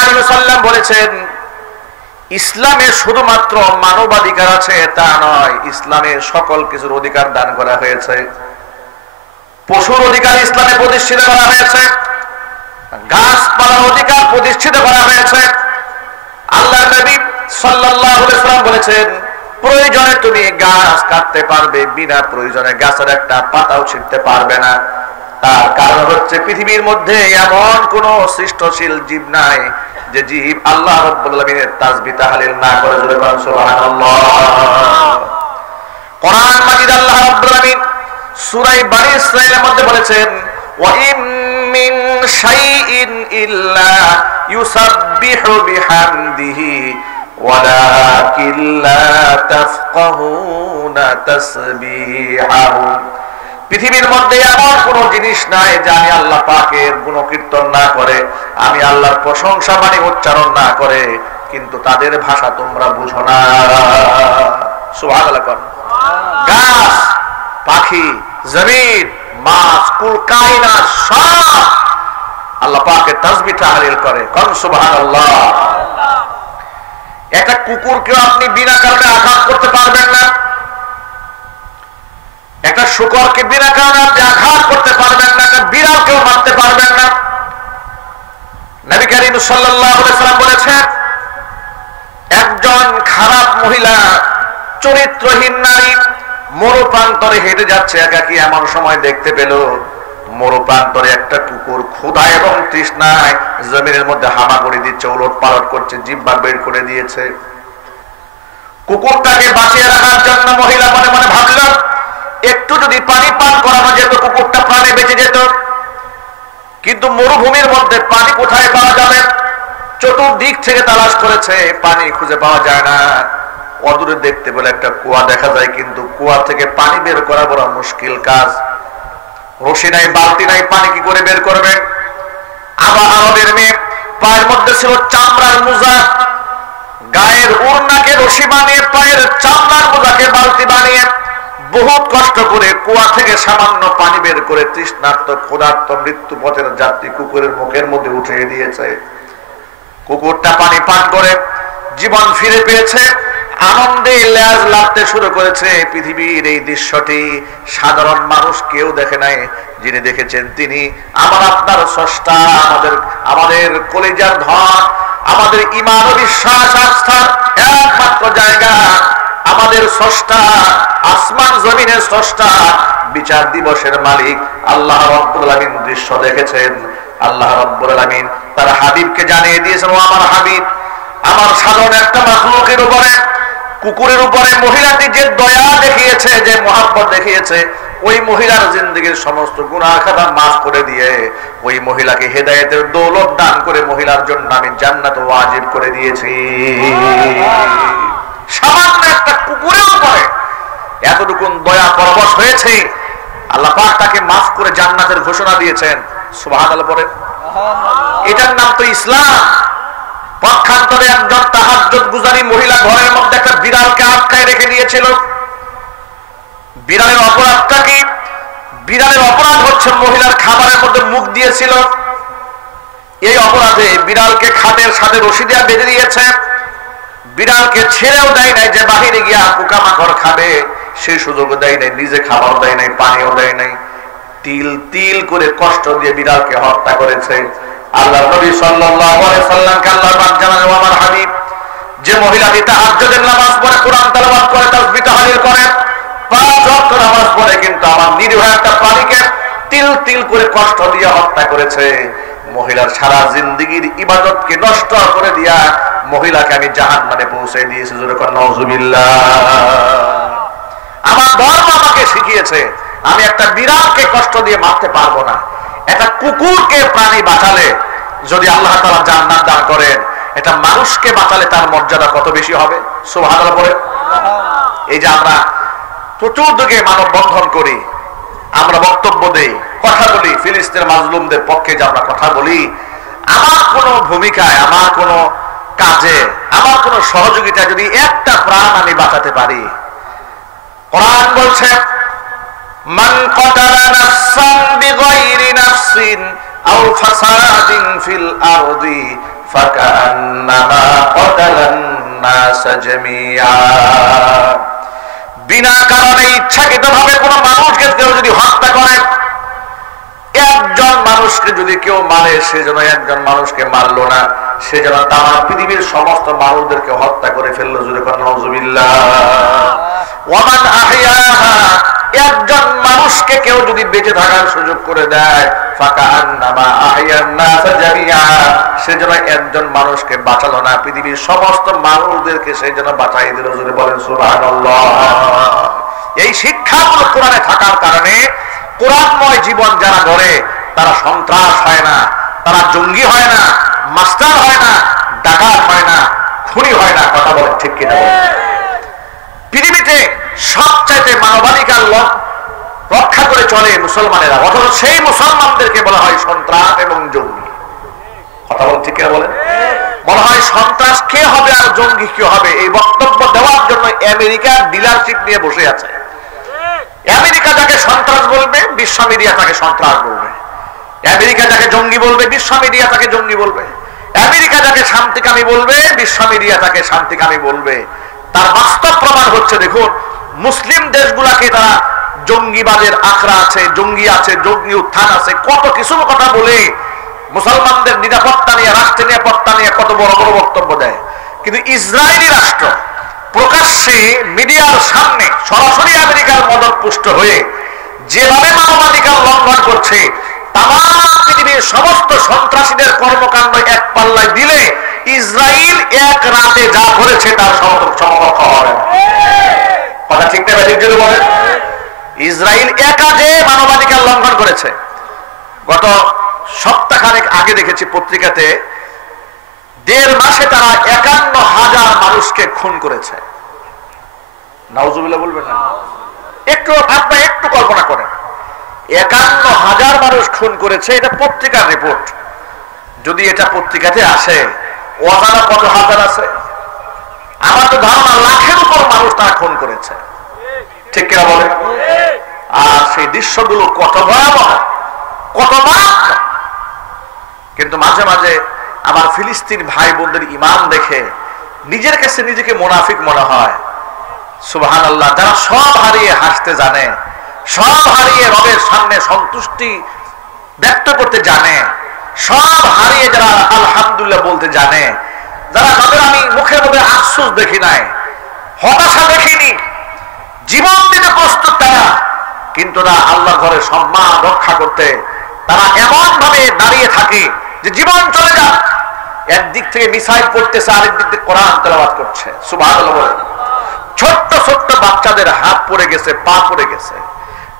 আলাইহি ওয়াসাল্লাম বলেছেন, ইসলামে শুধুমাত্র মানবাধিকার আছে তা নয়, ইসলামে সকল কিছুর অধিকার দান করা হয়েছে। পশুর অধিকার ইসলামে প্রতিষ্ঠিত করা হয়েছে, গাছপালার অধিকার প্রতিষ্ঠিত করা হয়েছে। আল্লাহর নবী সাল্লাল্লাহু আলাইহি ওয়াসাল্লাম বলেছেন, প্রয়োজনে তুমি গাছ কাটতে পারবে, বিনা প্রয়োজনে গাছের একটা পাতাও ছিঁড়তে পারবে না। তার কারণ হচ্ছে পৃথিবীর মধ্যে এমন কোন সৃষ্টশীল জীব নাই যে জীব আল্লাহ রাব্বুল আলামিনের তাসবিহ তাহলিল না করে। জোরে বলুন সুবহানাল্লাহ। কোরআন মাজিদ আল্লাহ রাব্বুল আলামিন সূরা বনী ইসরাঈলের মধ্যে বলেছেন, ওয়া ইম মিন শাইইন ইল্লা ইউসাব্বিহু বিহামদিহি ওয়ালাকিন লা তাফকাহুনা তাসবিহাহু। পৃথিবীর মধ্যে এমন কোন জিনিস নাই যা আমি আল্লাহ পাকের গুণকীর্তন না করে, আমি আল্লাহর প্রশংসা বাণী উচ্চারণ না করে, কিন্তু তাদের ভাষা তোমরা বুঝো না। সুবহানাল্লাহ। গাছ, পাখি, জমিন, মাছ, কুল কায়নাত সব আল্লাহ পাকের তাসবিহ তাহলিল করে। কোন সুবহানাল্লাহ। একটা কুকুরকে আপনি বিনা কারণে আঘাত করতে পারবেন না, একটা শূকরকে বিনা কারণে আপনি আঘাত করতে পারবেন না, একটা বিড়ালকেও মারতে পারবেন না। নবী করিম সাল্লাল্লাহু আলাইহি ওয়াসাল্লাম বলেছেন, একজন খারাপ মহিলা, চরিত্রহীন নারী মরুপ্রান্তরে হেঁটে যাচ্ছে একাকী, এমন সময় দেখতে পেল মরুপ্রান্তরে একটা কুকুর ক্ষুধা এবং তৃষ্ণায় জমিনের মধ্যে হামাগুড়ি দিচ্ছে, উলট পালট করছে, জিহ্বা বের করে দিয়েছে। কুকুরটাকে বাঁচিয়ে রাখার জন্য মহিলা মনে মনে ভাবল, একটু যদি পানি পান করানো যেত কুকুরটা প্রাণে বেঁচে যেত। কিন্তু মরুভূমির মধ্যে পানি কোথায় পাওয়া যাবে? চতুর্দিক থেকে তালাশ করেছে, পানি খুঁজে পাওয়া যায় না। অদূরে দেখতে পেলে একটা কুয়া দেখা যায়, কিন্তু কুয়া থেকে পানি বের করা বড় মুশকিল কাজ। রশি নাই, বালতি নাই, পানি কি করে বের করবেন? আবার আরবের মেয়ে, পায়ের মধ্যে ছিল চামড়ার মোজা, গায়ের ওড়নাকে রশি বানিয়ে পায়ের চামড়ার মোজাকে বালতি বানিয়ে বহুত কষ্ট করে কুয়া থেকে সামান্য পানি বের করে তৃষ্ণার্ত ক্ষুধার্ত মৃত্যু পথের যাত্রী কুকুরের মুখের মধ্যে উঠিয়ে দিয়েছে। কুকুরটা পানি পান করে জীবন ফিরে পেয়েছে, আনন্দে লেজ লাগতে শুরু করেছে। পৃথিবীর এই দৃশ্যটি সাধারণ মানুষ কেউ দেখে নাই, যিনি দেখেছেন তিনি আমার আপনার স্রষ্টা, আমাদের কলিজার ধন, আমাদের ঈমান ও বিশ্বাস আস্থার একমাত্র জায়গা, আমাদের স্রষ্টা, আসমান জমিনের স্রষ্টা, বিচার দিবসের মালিক আল্লাহ রাব্বুল আলামিন দৃশ্য দেখেছেন। আল্লাহ রাব্বুল আলামিন তার হাবিবকে জানিয়ে দিয়েছেন, ও আমার হাবিব, আমার সাধারণ একটা মাখলুকের উপরে, কুকুরের উপরে মহিলাটি যে দয়া দেখিয়েছে, যে মহব্বত দেখিয়েছে, ওই মহিলার জিন্দেগীর সমস্ত গুনাহ খাতা মাফ করে দিয়ে ওই মহিলাকে হেদায়েতের দৌলত দান করে মহিলার জন্য আমি জান্নাত ওয়াজিব করে দিয়েছি। সামান্য একটা কুকুরের উপরে এতটুকু দয়া পরবশ হয়েছে, আল্লাহ পাক তাকে মাফ করে জান্নাতের ঘোষণা দিয়েছেন। সুবহানাল্লাহ বলেন। এটার নাম তো ইসলাম। পক্ষান্তরে একজন তাহাজ্জুদ গুজারি মহিলা ঘরের মধ্যে একটা বিড়ালকে আটকায় রেখে দিয়েছিল। বিড়ালের অপরাধটা কি? বিড়ালের অপরাধ হচ্ছে মহিলার খাবারের মধ্যে মুখ দিয়েছিল। এই অপরাধে বিড়ালকে খামের সাথে রশি দিয়ে বেঁধে দিয়েছে। বিড়ালকে ছেড়েও দেয় নাই যে বাহিরে গিয়া পোকামাকড় খাবে, সেই সুযোগ দেয় নাই, নিজে খাবার দেয় নাই, পানিও দেয় নাই। তিল তিল করে কষ্ট দিয়ে বিড়ালকে হত্যা করেছে। আল্লাহ নবী সাল্লাল্লাহু আলাইহি সাল্লামকে আল্লাহর পাক জানালেন, ও আমার হাবিব, যে মহিলাটি তাহাজ্জুদের নামাজ পড়ে, কোরআন তেলাওয়াত করে, তাসবিহ তাহলিল করে, 5 ওয়াক্ত নামাজ পড়ে, কিন্তু আমার নিরীহ একটা প্রাণীকে তিল তিল করে কষ্ট দিয়ে হত্যা করেছে, মহিলার সারা জিন্দেগীর ইবাদতকে নষ্ট করে দিয়া মহিলাকে আমি জাহান্নামে পৌঁছে দিয়েছি। জোরে কোন নাউজুবিল্লাহ। আমার ধর্ম আমাকে শিখিয়েছে আমি একটা বিড়ালকে কষ্ট দিয়ে মারতে পারবো না। একটা কুকুরকে প্রাণী বাঁচালে যদি আল্লাহ তাআলা জান্নাত দান করেন, এটা মানুষকে বাঁচালে তার মর্যাদা কত বেশি হবে। সুবহানাল্লাহ বলে। এই যে আমরা চতুর্দিকে মানববন্ধন করি, আমরা বক্তব্য দেই, কথা বলি, ফিলিস্তিনের মাজলুমদের পক্ষে যে আমরা কথা বলি, আমার কোন ভূমিকায়, আমার কোন কাজে, আমার কোন সহযোগিতা যদি একটা প্রাণ আমি বাঁচাতে পারি, কোরআন বলছে, মান কাতালা নাফসান বিগাইরি নাফসিন আও ফাসাদিন ফিল আরদি ফাকান্নামা ক্বাতালান নাস জামিআ। বিনা কারণে ইচ্ছাকৃতভাবে কোনো মানুষকে কেউ যদি হত্যা করে, একজন মানুষকে যদি কেউ মারে, সে যেন একজন মানুষকে মারলো না, সে যেন তাম পৃথিবীর সমস্ত মানুষদেরকে হত্যা করে ফেললো। জোরে বলেন নাউযুবিল্লাহ। ওয়ামান আহইয়াহা, একজন মানুষকে কেউ যদি বেঁচে থাকার সুযোগ করে দেয়, ফাকান্নামা আহইয়ান নাস জামিআ, সে যেন একজন মানুষকে বাঁচালো না, পৃথিবীর সমস্ত মানুষদেরকে সে যেন বাঁচাই দিল। জোরে বলেন সুবহানাল্লাহ। এই শিক্ষাগুলো কোরআনে থাকার কারণে কোরআনময় জীবন যারা গড়ে তারা সন্ত্রাস হয় না, তারা জঙ্গি হয় না, মাস্টার হয় না, ডাকাত হয় না, খুনি হয় না। কথা বলেন ঠিক কিনা? পৃথিবীতে সবচাইতে মানবাধিকার রক্ষা করে চলে মুসলমানেরা, অথচ সেই মুসলমানদেরকে বলা হয় সন্ত্রাস এবং জঙ্গি। কথা বলেন ঠিক কিনা? বলেন। বলা হয় সন্ত্রাস কে হবে আর জঙ্গি কে হবে, এই বক্তব্য দেওয়ার জন্য আমেরিকা ডিলারশিপ নিয়ে বসে আছে। আমেরিকা যাকে সন্ত্রাস বলবে, বিশ্ব মিডিয়া তাকে সন্ত্রাস বলবে। আমেরিকা যাকে জঙ্গি বলবে, বিশ্ব মিডিয়া তাকে জঙ্গি বলবে। আমেরিকা যাকে শান্তিকামী বলবে, বিশ্ব মিডিয়া তাকে শান্তিকামী বলবে। তার বাস্তব প্রমাণ হচ্ছে, দেখুন মুসলিম দেশগুলাকে তারা জঙ্গিবাদের আখড়া আছে, জঙ্গি আছে, জঙ্গি উত্থান আছে, কত কিছু কথা বলে মুসলমানদের নিরাপত্তা নিয়ে, রাষ্ট্রের নিরাপত্তা নিয়ে কত বড় বড় বক্তব্য দেয়। কিন্তু ইসরায়েলি রাষ্ট্র প্রকাশ্যে মিডিয়ার সামনে সরাসরি আমেরিকার মদত পুষ্ট হয়ে যেভাবে মানবাধিকার লঙ্ঘন করছে, তামাম পৃথিবীর সমস্ত সন্ত্রাসীদের কর্মকাণ্ড এক পাল্লায় দিলে ইসরায়েল এক রাতে যা করেছে তার সমকক্ষ হয়। কথা ঠিক না? বলেন। ইসরায়েল একা যে মানবাধিকার লঙ্ঘন করেছে, গত সপ্তাহখানেক আগে দেখেছি পত্রিকাতে, 1.5 মাসে তারা 51,000 মানুষকে খুন করেছে। নাউজুবিল্লাহ বলবেন না? একটু আপনারা একটু কল্পনা করেন, 51,000 মানুষ খুন করেছে, এটা পত্রিকার রিপোর্ট। যদি এটা পত্রিকাতে আসে, অজানা কত হাজার আছে। আমার তো ধারণা লাখের উপর মানুষ তারা খুন করেছে। ঠিক কিনা বলেন? আর সেই দৃশ্যগুলো কত ভয়াবহ, কত মারাত্মক। কিন্তু মাঝে মাঝে আমার ফিলিস্তিন ভাই বোনদের ঈমান দেখে নিজের কাছে নিজেকে মুনাফিক মনে হয়। সুবহানাল্লাহ। যারা সব হারিয়ে হাসতে জানে, সব হারিয়ে রবের সামনে সন্তুষ্টি ব্যক্ত করতে জানে, সব হারিয়ে যারা আলহামদুলিল্লাহ বলতে জানে, যারা তাদের আমি মুখের মধ্যে আফসোস দেখি নাই, হতাশা দেখিনি, জীবন দিতে প্রস্তুত তারা, কিন্তু তারা আল্লাহর ঘরে সম্মান রক্ষা করতে তারা এমন ভাবে দাঁড়িয়ে থাকে যে জীবন চলে যায়। একদিক থেকে মিসাইল পড়তেছে, আরেক দিক থেকে কোরআন তেলাওয়াত করছে। সুবহানাল্লাহ। ছোট্ট ছোট্ট বাচ্চাদের হাত পড়ে গেছে, পা পড়ে গেছে,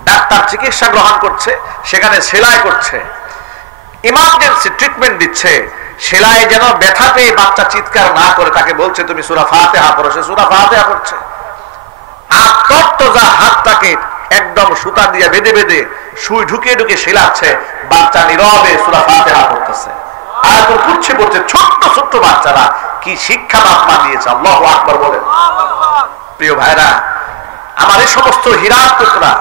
ডাক্তার চিকিৎসা গ্রহণ করছে, সেখানে সেলাই করছে, ইমার্জেন্সি ট্রিটমেন্ট দিচ্ছে। সেলাই যেন ব্যথা পেয়ে বাচ্চা চিৎকার না করে তাকে বলছে তুমি সূরা ফাতিহা পড়ো, সে সূরা ফাতিহা পড়ছে। আর তত্ত্বজা হাতটাকে একদম সুতা দিয়ে বেঁধে বেঁধে সুই ঢুকিয়ে ঢুকিয়ে সেলাচ্ছে, বাচ্চা নীরবে সূরা ফাতিহা পড়তেছে, আয়াতুল কুরসি পড়ছে। ছোট্ট ছোট্ট বাচ্চারা কি শিক্ষা বাপ মা দিয়েছে! আল্লাহু আকবার বলেন। প্রিয় ভাইরা, আমার এই সমস্ত হীরার টুকরা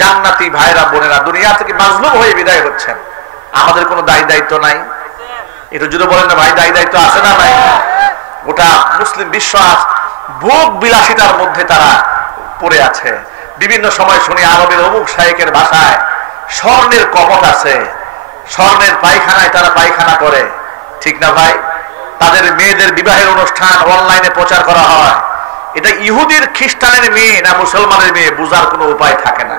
জান্নাতি ভাইরা বোনেরা দুনিয়া থেকে মাজলুম হয়ে বিদায় হচ্ছেন, আমাদের কোনো দায়ী দায়িত্ব নাই? এটা যদি বলেন না ভাই, দায়ী দায়িত্ব আছে না নাই? গোটা মুসলিম বিশ্ব ভোগ বিলাসিতার মধ্যে তারা পড়ে আছে। বিভিন্ন সময় শুনি আরবের অমুক শায়েকের ভাষায় স্বর্ণের কমট আছে, স্বর্ণের পায়খানায় তারা পায়খানা করে। ঠিক না ভাই? তাদের মেয়েদের বিবাহের অনুষ্ঠান অনলাইনে প্রচার করা হয়। এটা ইহুদির খ্রিস্টানের মেয়ে না মুসলমানের মেয়ে বোঝার কোনো উপায় থাকে না।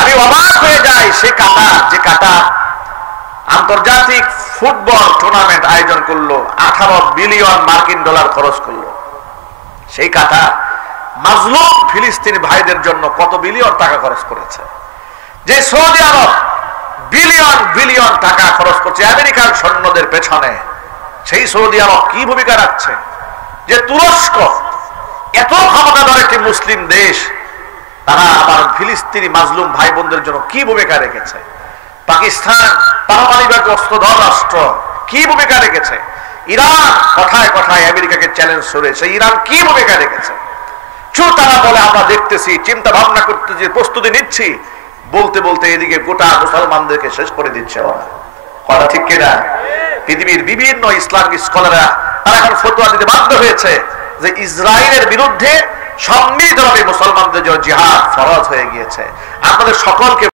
আমি অবাক হয়ে যাই, সে কাতার, যে কাতার আন্তর্জাতিক ফুটবল টুর্নামেন্ট আয়োজন করলো, 18 বিলিয়ন মার্কিন ডলার খরচ করলো, সেই কাতার মাজলুম ফিলিস্তিনি ভাইদের জন্য কত বিলিয়ন টাকা খরচ করেছে। যে সৌদি আরব বিলিয়ন বিলিয়ন টাকা খরচ করছে আমেরিকার সৈন্যদের পেছনে, সেই সৌদি আরব কি ভূমিকা রাখছে? যে তুরস্ক এত ক্ষমতাধর একটি মুসলিম দেশ, তারা আবার ফিলিস্তিনি মাজলুম ভাই বোনদের জন্য কি ভূমিকা রেখেছে? পাকিস্তান পারমাণবিক অস্ত্রধর রাষ্ট্র কি ভূমিকা রেখেছে? ইরান কথায় কথায় আমেরিকাকে চ্যালেঞ্জ করেছে, ইরান কি ভূমিকা রেখেছে? তারা বলে আমরা দেখতেছি, চিন্তা ভাবনা করতেছি, প্রস্তুতি নিচ্ছি, বলতে বলতে এদিকে গোটা মুসলমানদেরকে শেষ করে দিচ্ছে ওরা। কথা ঠিক কিনা? পৃথিবীর বিভিন্ন ইসলামিক স্কলাররা তারা এখন ফতোয়া দিতে বাধ্য হয়েছে যে ইসরায়েলের বিরুদ্ধে সম্মিলিতভাবে মুসলমানদের জন্য জিহাদ ফরজ হয়ে গিয়েছে। আপনাদের সকলকে